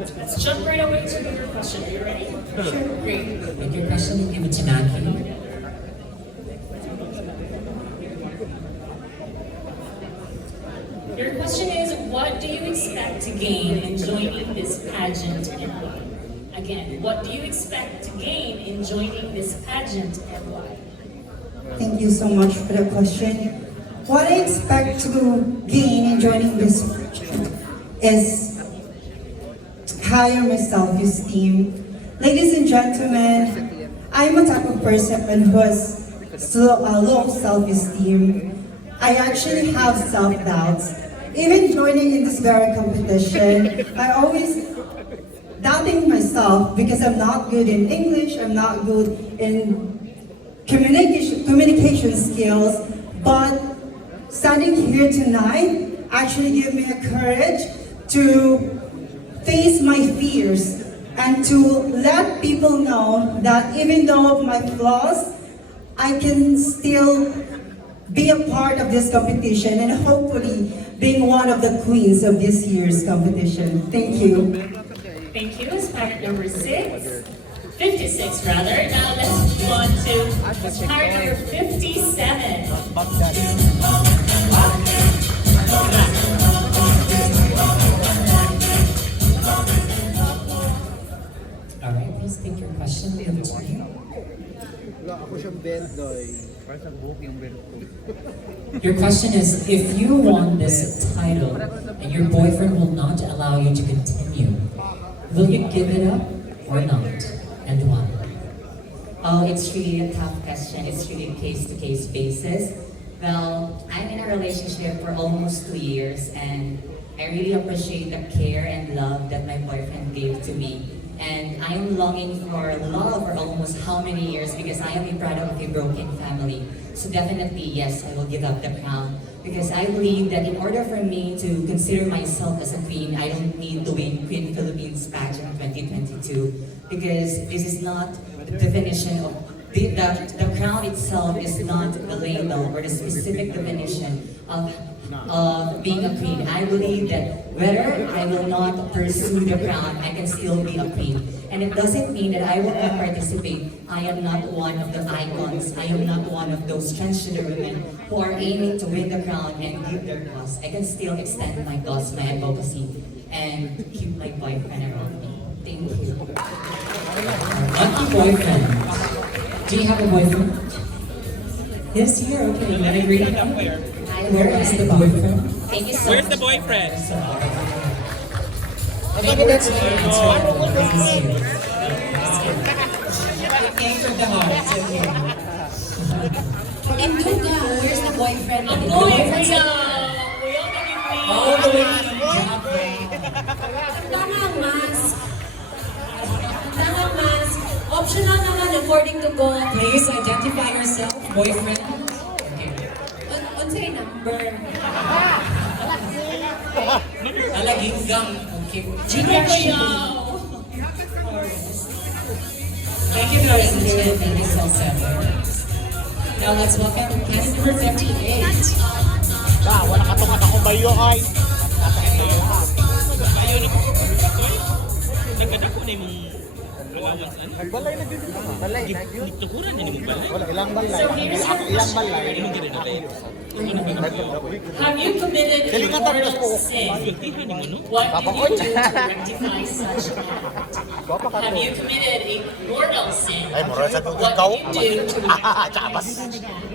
Let's jump right away to your question. Are you ready? Sure. Great. Make your question, give it to Naki. Your question is, what do you expect to gain in joining this pageant and why? Again, what do you expect to gain in joining this pageant and why? Thank you so much for the question. What I expect to gain in joining this is higher my self-esteem. Ladies and gentlemen, I'm a type of person who has low self-esteem. I actually have self-doubts. Even joining in this very competition, I always doubting myself because I'm not good in English, I'm not good in communication skills, but standing here tonight actually gave me a courage to face my fears and to let people know that even though of my flaws, I can still be a part of this competition and hopefully being one of the queens of this year's competition. Thank you. Thank you. It's packet number 56 rather. Now let's move on to packet number 57. Alright, please take your question, give it to me. Ako siyang belt, doy. Parang sa buhok yung belt ko. Your question is, if you won this title and your boyfriend will not allow you to continue, will you give it up or not? And why? Oh, it's really a tough question. It's really case-to-case basis. Well, I'm in a relationship for almost 2 years and I really appreciate the care and love that my boyfriend gave to me. And I am longing for love for almost how many years because I am a product of a broken family. So definitely, yes, I will give up the crown because I believe that in order for me to consider myself as a queen, I don't need to win Queen Philippines pageant 2022 because this is not the definition of the crown itself is not the label or the specific definition of being a queen. I believe that whether I will not pursue the crown, I can still be a queen. And it doesn't mean that I will not participate. I am not one of the icons. I am not one of those transgender women who are aiming to win the crown and give their cause. I can still extend my cause, my advocacy, and keep my boyfriend around me. Thank you. Lucky boyfriend. Do you have a boyfriend? Yes, here, okay. Let me read it. Where is the boyfriend? Thank you so Where's much. the boyfriend? Maybe that's not your answer. This is you. It came from the heart. It's okay. And Duga, where's the boyfriend? Ang boy, kuya, All the way from Japan. Tama ang mask. Tama ang mask. Optional naman according to God. Please identify yourself, boyfriend. Unsay number? Alaging gum. Okay. kuya. Thank you very much. Thank you so much. Now let's welcome candidate number 58. Wala ka tungat akong bayo ay. Ayaw na po. Nagkadako na yung allowance. Nagbalay na din ito. Balay na yun. Nagtukuran na yung balay. Wala, ilang balay. So here's your Ilang question. balay. Anong gina natin? Have you committed a Galing nga tayo mortal po. sin? Sweltihan yung ano? What did you do to rectify such an act? Have you committed a mortal sin? Ay, moral sa kung What ikaw. did you do to Chabas. rectify such an act?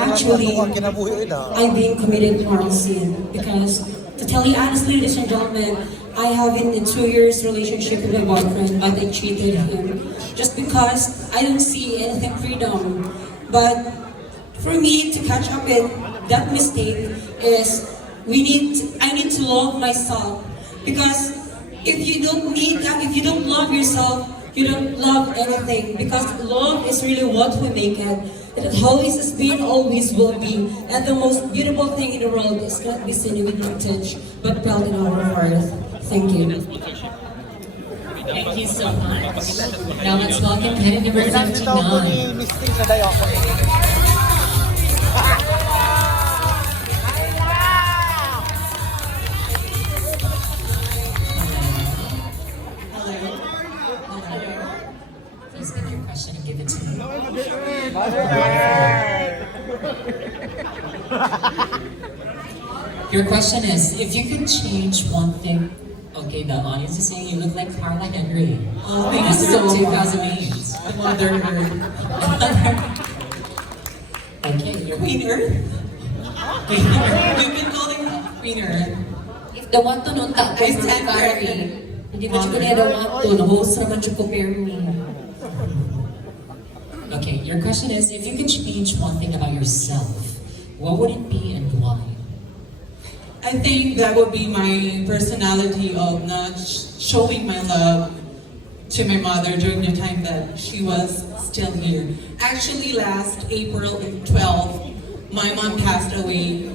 Actually, Ang kinabuhi na. I'm being committed moral sin because, to tell you honestly, ladies and gentlemen, I have been in 2 years relationship with my boyfriend, but I cheated him just because I don't see anything freedom. But for me to catch up with that mistake is I need to love myself because if you don't need that, if you don't love yourself, you don't love anything because love is really what we make it. It always has been, always will be. And the most beautiful thing in the world is not be seen with vintage, but felt in our heart. Thank you. Thank you so much. Now let's welcome candidate number Pinansin daw ko 59. ni Misty sa dayo ako. Your question is, if you could change one thing, okay, the audience is saying you look like Carla Henry. Oh, This is so 2008. Mother Earth. Okay, you're Queen Earth? You've been calling her Queen Earth. If the one to nun tapos I na stand Carrie, hindi ko Mother. siya niya the one to, host naman siya ko me. Okay, your question is, if you could change one thing about yourself, what would it be and why? I think that would be my personality of not showing my love to my mother during the time that she was still here. Actually, last April 12, my mom passed away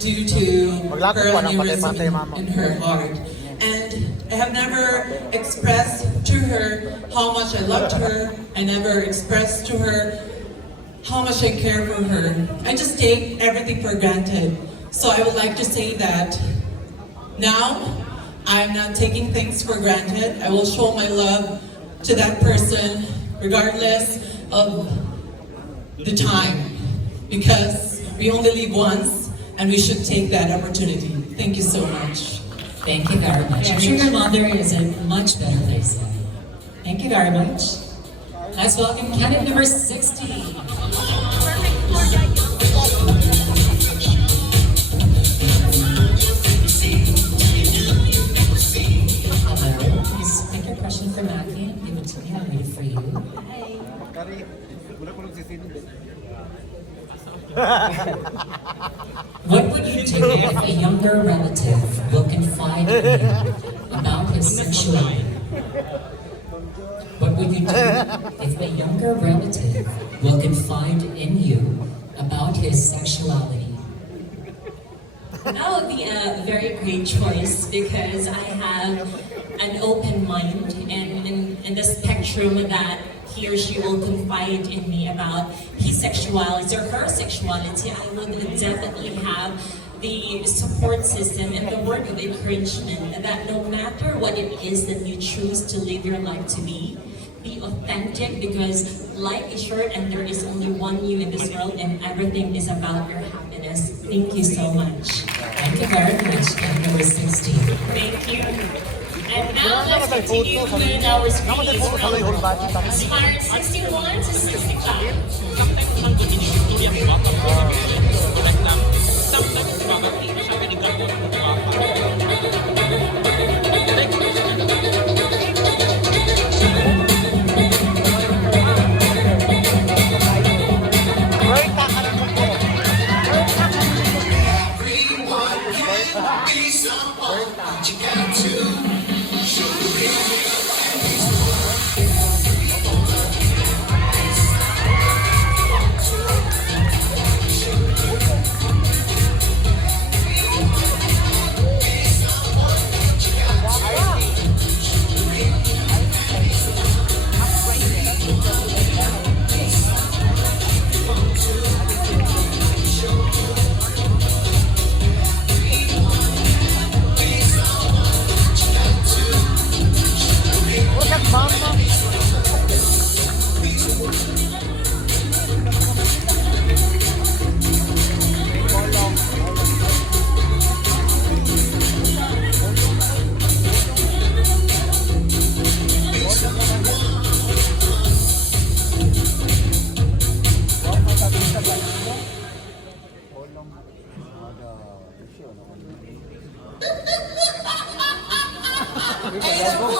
due to her aneurysm in her heart. And I have never expressed to her how much I loved her. I never expressed to her how much I care for her. I just take everything for granted. So I would like to say that now I'm not taking things for granted. I will show my love to that person regardless of the time, because we only live once and we should take that opportunity. Thank you so much. Thank you very much. I'm sure your mother is in a much better place now. Thank you very much. Let's welcome candidate number 60. Hello, please pick your question for Mackie and give it to me. I'll read it for you. Kari, wala ko nagsisinod eh. What would you do if a younger relative will confide in you about his sexuality? What would you do if a younger relative will confide in you about his sexuality? That would be a very great choice because I have an open mind and in the spectrum that he or she will confide in me about his sexuality or her sexuality, I would definitely have the support system and the word of encouragement that no matter what it is that you choose to live your life to be authentic, because life is short and there is only one you in this world and everything is about your happiness. Thank you so much. Thank you very much, candidate number 60. Thank you. And now let's continue with our screenings from Aspire 61 to 65.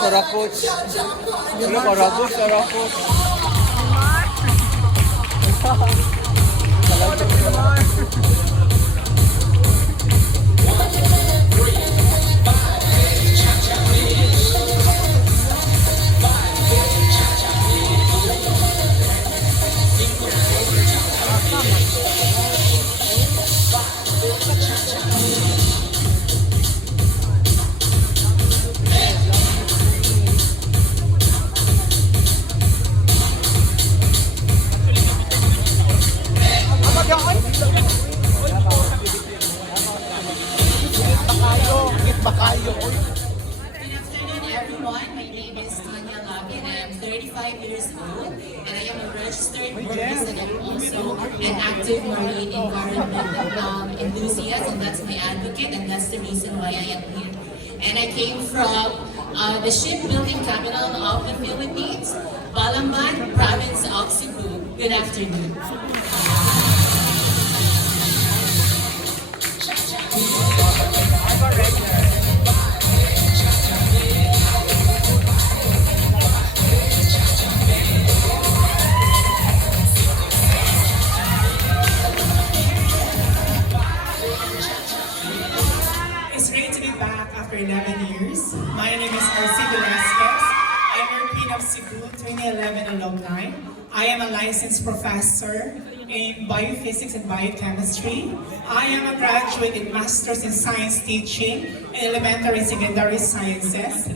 Sarakot. Wala karakot, sarakot. 25 years old, and I am a registered nurse, and I'm also an active marine environment enthusiast, and that's my advocate, and that's the reason why I am here. And I came from the shipbuilding capital of the Philippines, Balamban, province of Cebu. Good afternoon. It's great to be back after 11 years. My name is Elsie Velasquez. I'm European of Cebu 2011 alumni. I am a licensed professor in biophysics and biochemistry. I am a graduate in Masters in Science Teaching in Elementary and Secondary Sciences.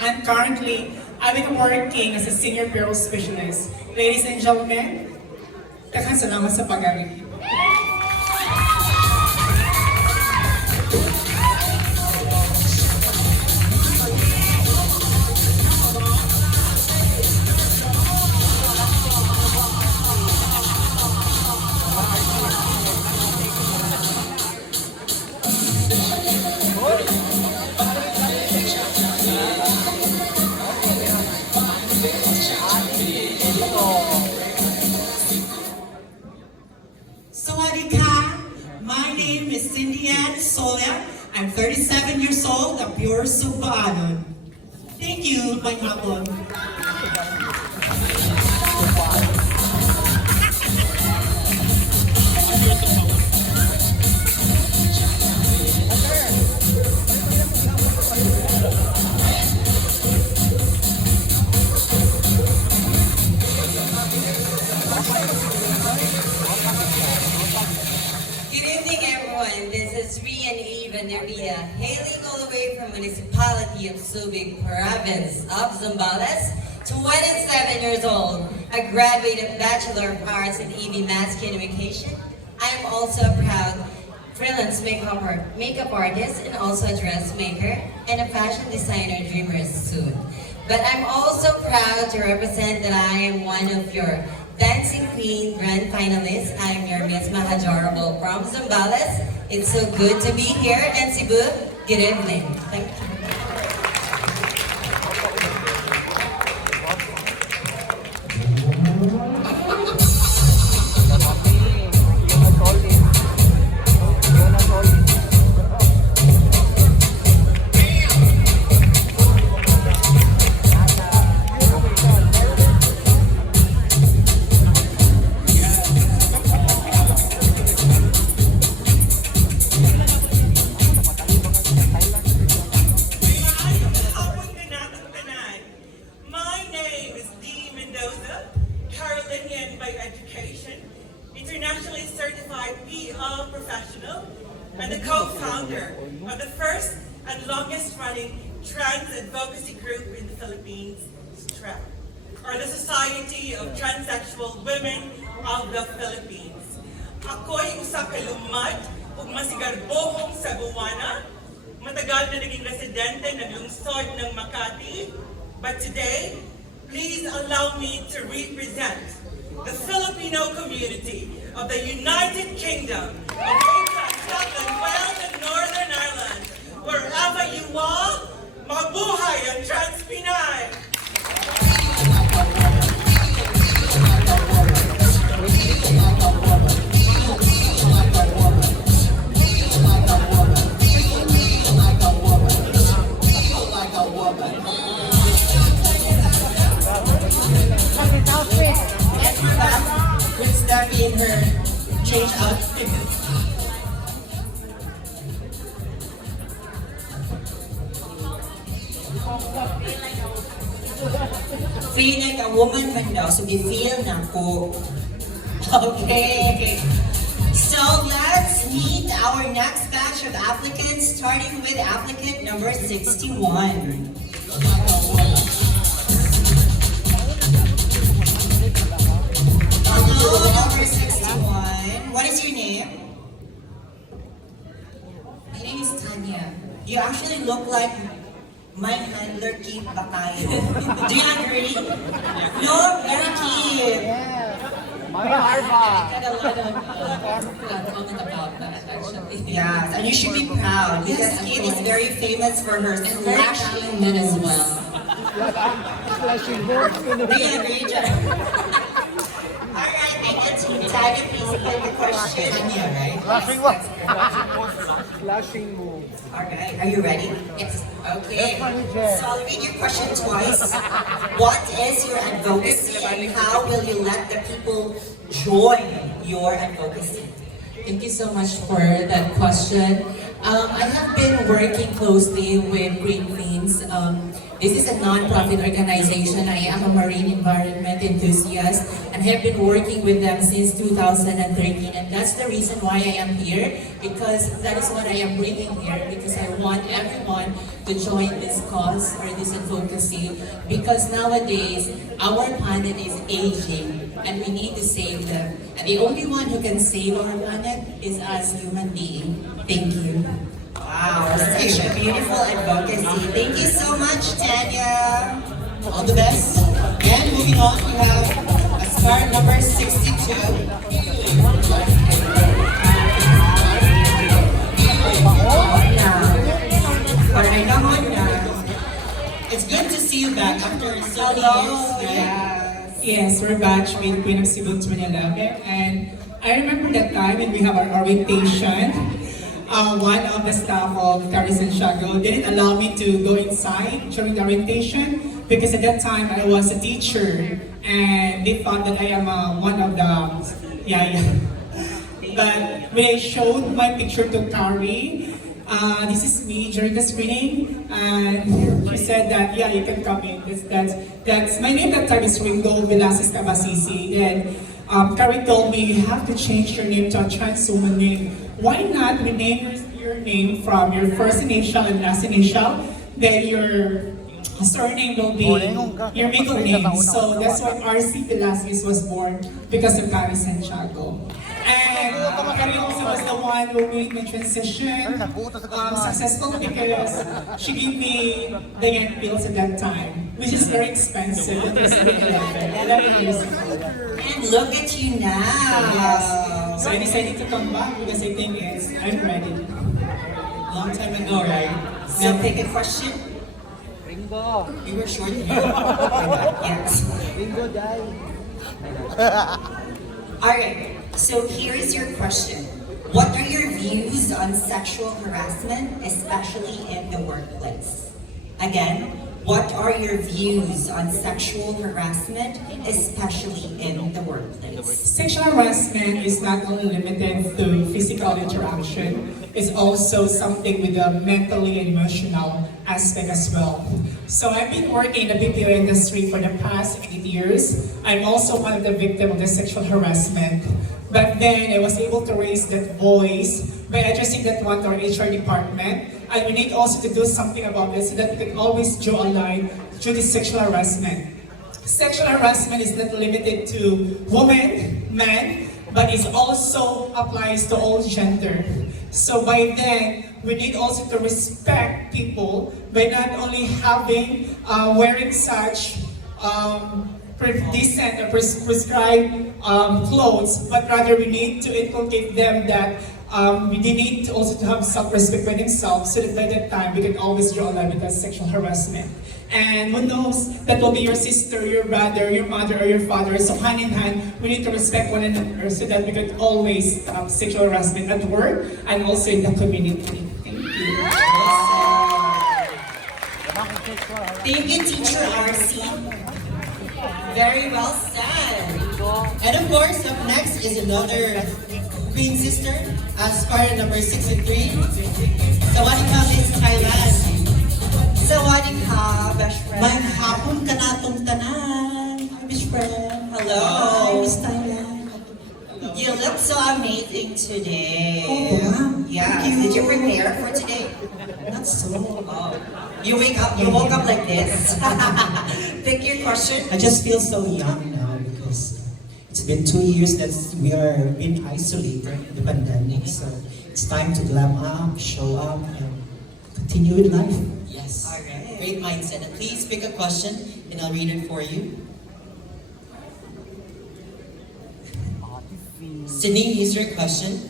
And currently, I've been working as a senior bureau specialist. Ladies and gentlemen, daghang salamat sa pag-ari. Sawadika, my name is Cindy Ann Solia. I'm 37 years old, a pure Subanon. Thank you, my hapon. Good evening, everyone. This is Rian Eva Nerida, hailing all the way from municipality of Subic, province of Zambales, 27 years old, a graduated Bachelor of Arts in EV Mass Communication. I am also a proud freelance makeup artist and also a dressmaker and a fashion designer dreamer soon. But I'm also proud to represent that I am one of your Dancing Queen Grand Finalists. I am your Miss Mahadorable from Zambales. It's so good to be here in Cebu. Good evening. Thank you. My name is Dee Mendoza, Carolinian by education, internationally certified PR professional, and the co-founder of the first and longest running trans advocacy group in the Philippines, STREP, or the Society of Transsexual Women of the Philippines. Ako'y usa ka lumad ug masigarbohong Cebuana, matagal na naging residente ng lungsod ng Makati, but today, please allow me to represent the Filipino community of the United Kingdom of England, Scotland, Wales, and Northern Ireland. Wherever you are, mabuhay ang Trans Pinay! With Steffi in her change outfit. Feel like a woman man daw, so feel na po. Okay. So let's meet our next batch of applicants, starting with applicant number 61. Hello, number 61. What is your name? My name is Tanya. You actually look like My handler Keith Bakayo. Do you agree? No, very cute. Maya Arba. I got a lot of comment about that actually. Yes, and you should be proud because Keith is very famous for her And very slashing talented as moves. well. Flashing board. Do you agree, Jen? Alright, thank you, Team Tanya. Please play the question. Yeah, right? Flashing what? Flashing move. Alright, are you ready? Yes. Okay. Yes, ma'am, Jen. So I'll read your question twice. What is your advocacy and how will you let the people join your advocacy? Thank you so much for that question. I have been working closely with Green Cleans. This is a non-profit organization. I am a marine environment enthusiast and have been working with them since 2013. And that's the reason why I am here, because that is what I am bringing here, because I want everyone to join this cause or this advocacy, because nowadays our planet is aging and we need to save them. And the only one who can save our planet is us human beings. Thank you. Wow, such a beautiful advocacy. Thank you so much, Tanya. All the best. And moving on, we have aspirant number 62. It's good to see you back after so many years, right? Yes, we're batchmate Queen of Cebu 2011, and I remember that time when we have our orientation. One of the staff of Cari Santiago didn't allow me to go inside during the orientation because at that time I was a teacher and they thought that I am one of the But when I showed my picture to Cari, this is me during the screening, and she said that yeah, you can come in. That's my name that time is Ringo Velasquez Tabasisi. And Cari told me you have to change your name to a trans woman name. Why not rename your name from your first initial and last initial? Then your surname will be your middle name. So that's why RC Velasquez was born, because of Cari Santiago. And Cari also was the one who made my transition successful because she gave me the young pills at that time, which is very expensive. It was 11 years ago. And look at you now. Yes. So I decided to come back because I think I'm ready. Long time ago, right? So pick a question. Ringo. You were short here. Yes. Ringo die. Alright, so here is your question. What are your views on sexual harassment, especially in the workplace? Again, what are your views on sexual harassment, especially in the workplace? Sexual harassment is not only limited to physical interaction, it's also something with a mentally and emotional aspect as well. So I've been working in the BPO industry for the past 8 years. I'm also one of the victims of the sexual harassment. But then I was able to raise that voice by addressing that one to our HR department. And we need also to do something about this so that we can always draw a line to this sexual harassment. Sexual harassment is not limited to women, men, but it also applies to all gender. So by then, we need also to respect people by not only having, wearing such decent or prescribed clothes, but rather we need to inculcate them that we need to also to have self-respect by themselves, so that by that time we can always draw a line with that sexual harassment. And who knows, that will be your sister, your brother, your mother, or your father. So hand in hand, we need to respect one another so that we can always have sexual harassment at work and also in the community. Thank you. Thank you, Teacher RC. Very well said. And of course, up next is another Queen sister, aspirant number 63. Sawadee Miss Thailand. Sawadee ka, best friend. Maghapon ka natong tanan, best friend. Hello. Hi, Miss Thailand. You look so amazing today. Oh, wow. Yeah. Thank you. Did you prepare for today? Not so. Oh. You woke up like this. Pick your question. I just feel so young now because it's been 2 years that we are being isolated in the pandemic. So it's time to glam up, show up, and continue with life. Yes. Alright. great mindset. And please pick a question and I'll read it for you. Sydney, here's your question.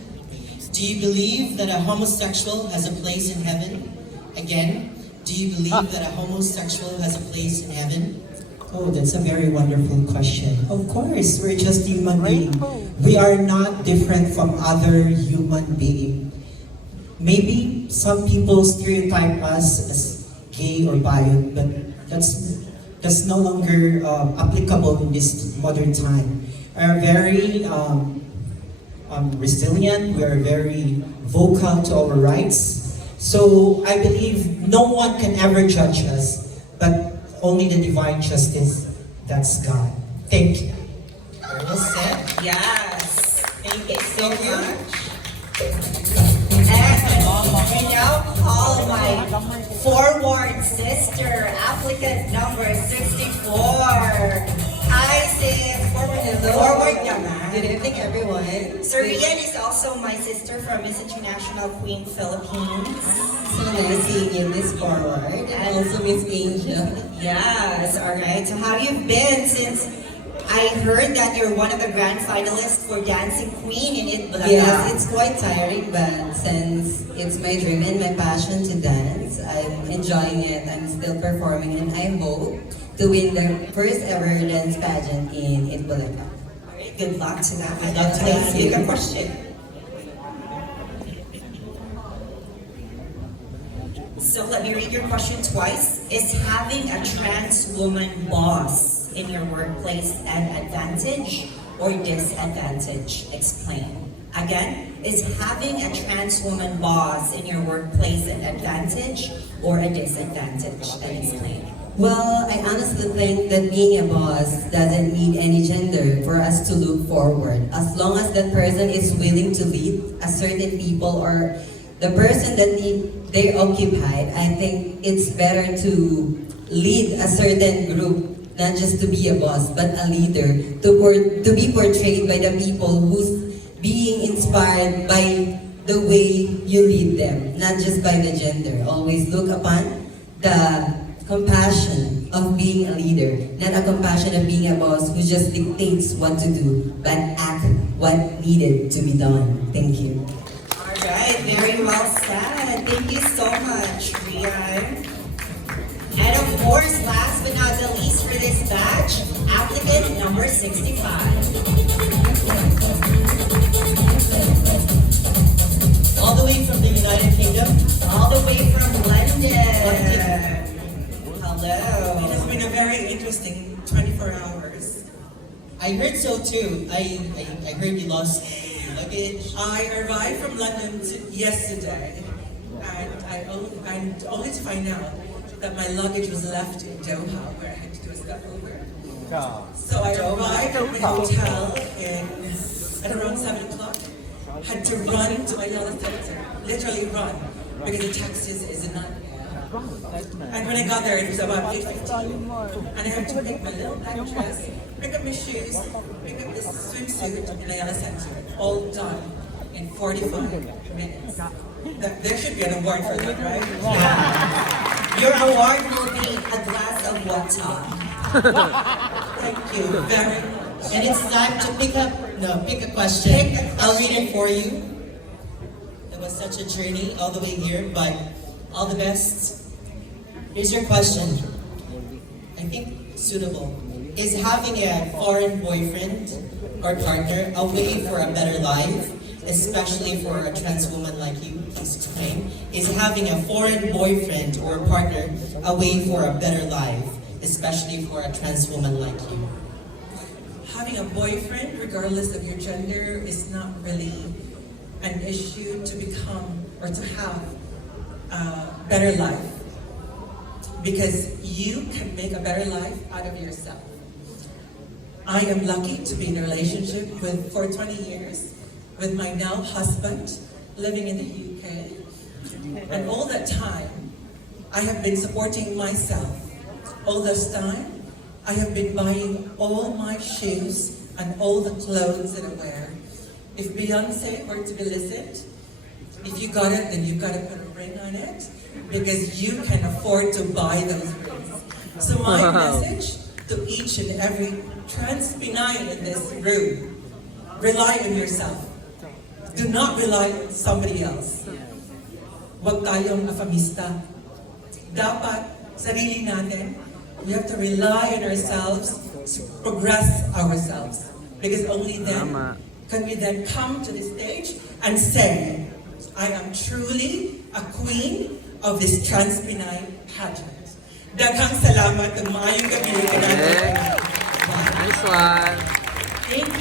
Do you believe that a homosexual has a place in heaven? Again, do you believe that a homosexual has a place in heaven? Oh, that's a very wonderful question. Of course, we're just human beings. We are not different from other human beings. Maybe some people stereotype us as gay or bi, but that's no longer applicable in this modern time. We are very resilient. We are very vocal to our rights. So I believe no one can ever judge us, but only the divine justice, that's God. Thank you. Very well said. Yes. Thank you so much. And now call my forward sister, applicant number 64. Hi sis, forward naman. Good evening everyone. Sir Rian is also my sister from Miss International Queen Philippines. So nice seeing you this forward. And also Miss Angel. Yes, alright. So how you been since I heard that you're one of the grand finalists for Dancing Queen in It Bulaga? Yes, it's quite tiring, but since it's my dream and my passion to dance, I'm enjoying it. I'm still performing, and I hope to win the first ever dance pageant in It Bulaga. Good luck to that. Good luck to that. Take a question. So let me read your question twice. Is having a trans woman boss in your workplace an advantage or disadvantage? Explain. Again, is having a trans woman boss in your workplace an advantage or a disadvantage? And explain. Well, I honestly think that being a boss doesn't need any gender for us to look forward. As long as that person is willing to lead a certain people or the person that they occupied, I think it's better to lead a certain group, not just to be a boss, but a leader, to be portrayed by the people who's being inspired by the way you lead them, not just by the gender. Always look upon the compassion of being a leader, not a compassion of being a boss who just dictates what to do, but act what needed to be done. Thank you. Alright, very well said. Thank you so much, Rian. And of course, last but not the least for this batch, applicant number 65. All the way from the United Kingdom. All the way from London. Hello. It has been a very interesting 24 hours. I heard so too. I heard you lost your luggage. I arrived from London yesterday, and only to find out that my luggage was left in Doha, where I had to do a stopover. So I arrived at my hotel at around 7 o'clock. Had to run to Ayala Center, literally run, because the taxis is a nightmare. And when I got there, it was about 8:15, and I had to pick my little black dress, pick up my shoes, pick up this swimsuit in Ayala Center, all done in 45 minutes. There should be an award for that, right? Your award will be a glass of water. Thank you very much. And it's time to pick a question. I'll read it for you. It was such a journey all the way here, but all the best. Here's your question. I think suitable. Is having a foreign boyfriend or partner a way for a better life, especially for a trans woman like you? Please explain. Is having a foreign boyfriend or partner a way for a better life, especially for a trans woman like you? Having a boyfriend, regardless of your gender, is not really an issue to become or to have a better life. Because you can make a better life out of yourself. I am lucky to be in a relationship for 20 years with my now husband living in the UK. And all that time, I have been supporting myself. All this time, I have been buying all my shoes and all the clothes that I wear. If Beyonce were to be listened, if you got it, then you got to put a ring on it because you can afford to buy those rings. So my message to each and every trans Pinay in this room, rely on yourself. Do not rely on somebody else. Huwag tayong afamista. Dapat, sarili natin, we have to rely on ourselves to progress ourselves. Because only then can we then come to the stage and say, I am truly a queen of this Trans Pinay pageant. Daghang salamat ng maayong gabi. Nice one. Thank you.